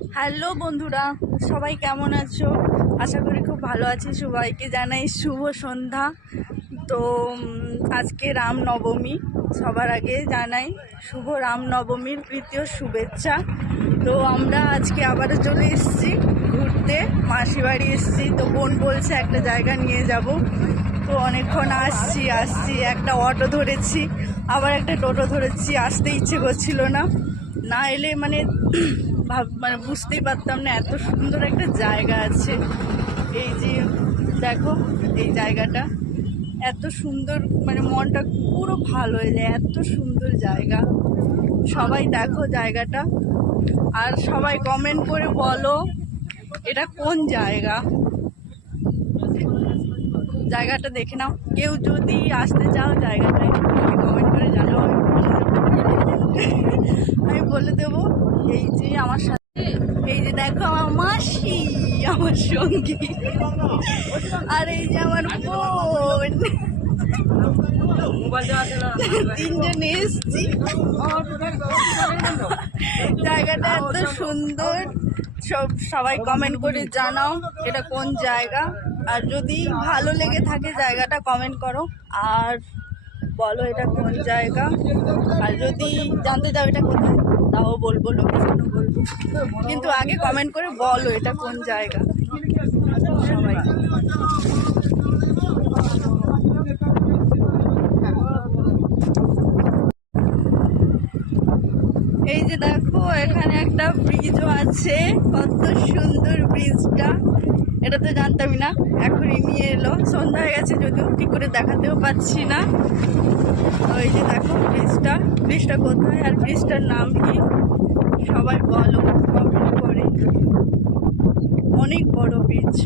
Hello বন্ধুরা, সবাই কেমন আছো? আশা করি খুব ভালো আছি। সবাইকে জানাই শুভ সন্ধ্যা। তো আজকে রামনবমী, সবার আগে জানাই শুভ রামনবমীর প্রীতীয় শুভেচ্ছা। তো আমরা আজকে আবারও চলে এসেছি ঘুরতে, মাসি বাড়ি এসেছি। তো বোন বলছে একটা জায়গা নিয়ে যাব। তো অনেকক্ষণ আসছি একটা অটো ধরেছি, আবার একটা টোটো ধরেছি। আসতে ইচ্ছে করছিল না, না এলে মানে বুঝতেই পারতাম না এত সুন্দর একটা জায়গা আছে। এই যে দেখো, এই জায়গাটা এত সুন্দর, মানে মনটা পুরো ভালো হয়ে যায়, এত সুন্দর জায়গা। সবাই দেখো জায়গাটা, আর সবাই কমেন্ট করে বলো এটা কোন জায়গা। জায়গাটা দেখে নাও, কেউ যদি আসতে চাও জায়গাটায় কমেন্ট করে জানাও, আমি বলে দেবো। এই যে আমার সাথে, এই যে দেখো আমার মাসি, আমার সঙ্গী, আর এই যে আমার বোন, তিনজন এসছি। জায়গাটা এত সুন্দর, সবাই কমেন্ট করে জানাও এটা কোন জায়গা। আর যদি ভালো লেগে থাকে জায়গাটা কমেন্ট করো আর বলো এটা কোন জায়গা। আর যদি জানতে চাও এটা কোথায়, তাও বলবো, লোকেশনও বলবো, কিন্তু আগে কমেন্ট করে বলো এটা কোন জায়গা সবাই। এই যে দেখো, এখানে একটা ব্রিজও আছে, কত সুন্দর ব্রিজটা। এটা তো জানতামই না, এখনই নিয়ে এলো। সন্ধ্যা হয়ে গেছে, যদিও ঠিক করে দেখাতেও পাচ্ছি না। ওই যে দেখো ব্রিজটা কোথায় আর ব্রিজটার নাম কি সবাই বলো কমেন্ট করে। অনেক বড় ব্রিজ।